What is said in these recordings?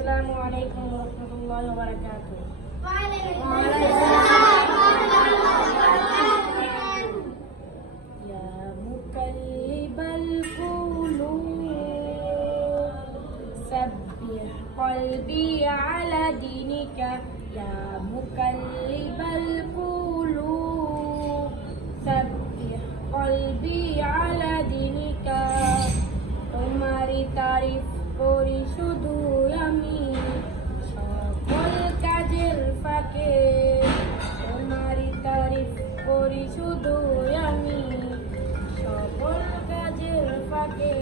আসসালামু আলাইকুম ওয়া রাহমাতুল্লাহি ওয়া বারাকাতুহু। ইয়া মুকাল্লিবাল কুলুব সাব্বিহ কলবি আলা দীনিকা ইয়া মুকাল্লিবাল কুলুব সাব্বিহ কলবি আলা দীনিকা। তোমারই তারিফ করি শুধু আমি সকল কাজের ফাঁকে, তোমারই তারিফ করি শুধু আমি সকল কাজের ফাঁকে।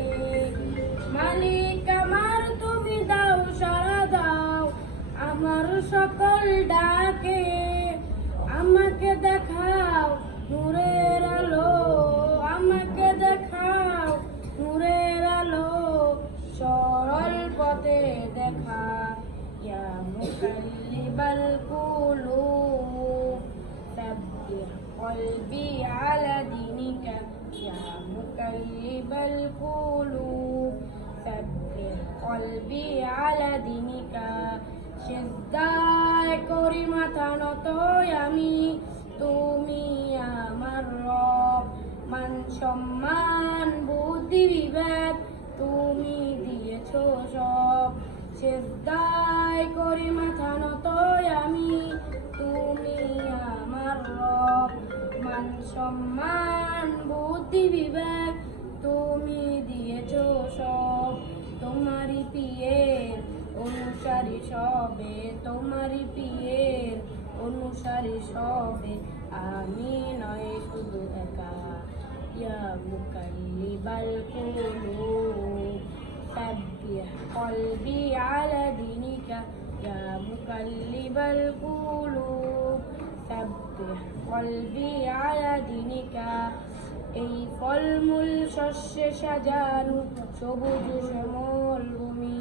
মালিক আমার তুমি দাও সাড়া দাও আমার সকল ডাকে, আমাকে দেখাও নূরের আলো, আমাকে দেখাও নূরের আলো, সরল পথে দেখা। ইয়া মুকাল্লিবাল কুলুব সাব্বিহ কলবি আলা দীনিকা ইয়া মুকাল্লিবাল কুলুব সাব্বিহ কলবি আলা দীনিকা। সিজদায় করি মাথা নত আমি, তুমি আমার রব। মান সম্মান বুদ্ধি বিবেক তুমি দিয়েছো সব। সিজদায় করি মাথা নত আমি, তুমি আমার রব। মান সম্মান বুদ্ধি বিবেক তুমি দিয়েছো সব। তোমারই পিয়ের অনুসারী সবে, তোমারই পিয়ের অনুসারী সবে, আমি নয় শুধু একা। ইয়া মুকাল্লিবাল কুলুব সাব্বিহ কলবি আলা দীনিকা ইয়া মুকাল্লিবাল কুলুব সাব্বিহ কলবি আলা দীনিকা। এই ফলমূল শস্যে সাজানো সবুজ শ্যামল ভূমি,